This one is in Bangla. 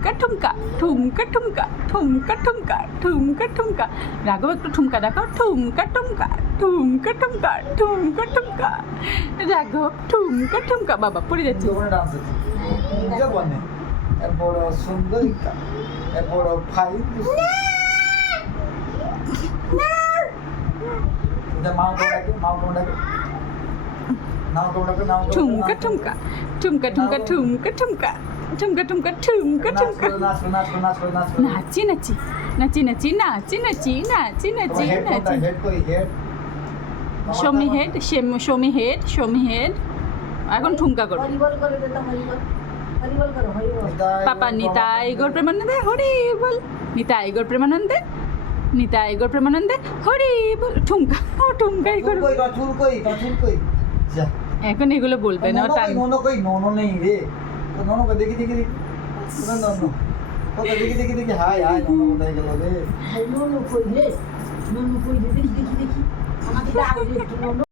ঠুমকা ঠুমকা ঠুমকা ঠুমকা ঠুমকা ঠুমকা ঠুমকা ঠুমকা। রাঘব একটু ঠুমকা দেখাও, ঠুমকা ঠুমকা ঠুমকা ঠুমকা ঠুমকা ঠুমকা। রাঘব ঠুমকা ঠুমকা। বাবা পড়ে যাচ্ছে। ডান্স আছে বড় সুন্দরিকা বড় ভাই ঠুমকা ঠুমকা ঠুমকা ঠুমকা ঠুমকা ঠুমকা ঠুমকা ঠুমকা ঠুমকা ঠুমকা। নাচি নাচি নাচি নাচি নাচি নাচি নাচি নাচি নাচি। Shami head, Shami head, Shami head. এখন ঠুমকা করো। পাপা নিতাই গৌর প্রেমানন্দে হরি বল, নিতাই গৌর প্রেমানন্দে, নিতাই গৌর প্রেমানন্দে হরি বল। ঠুমকা ও ঠুমকাই করো। এখন এগুলো বলবে না। ননো নেই রে, ননো দেখি দেখি দেখি ননো দেখি দেখি দেখি হাই হাই ননো কোথায় গেল রে? ননু কই রে, ননু কই রে, দেখি দেখি দেখি আমাকে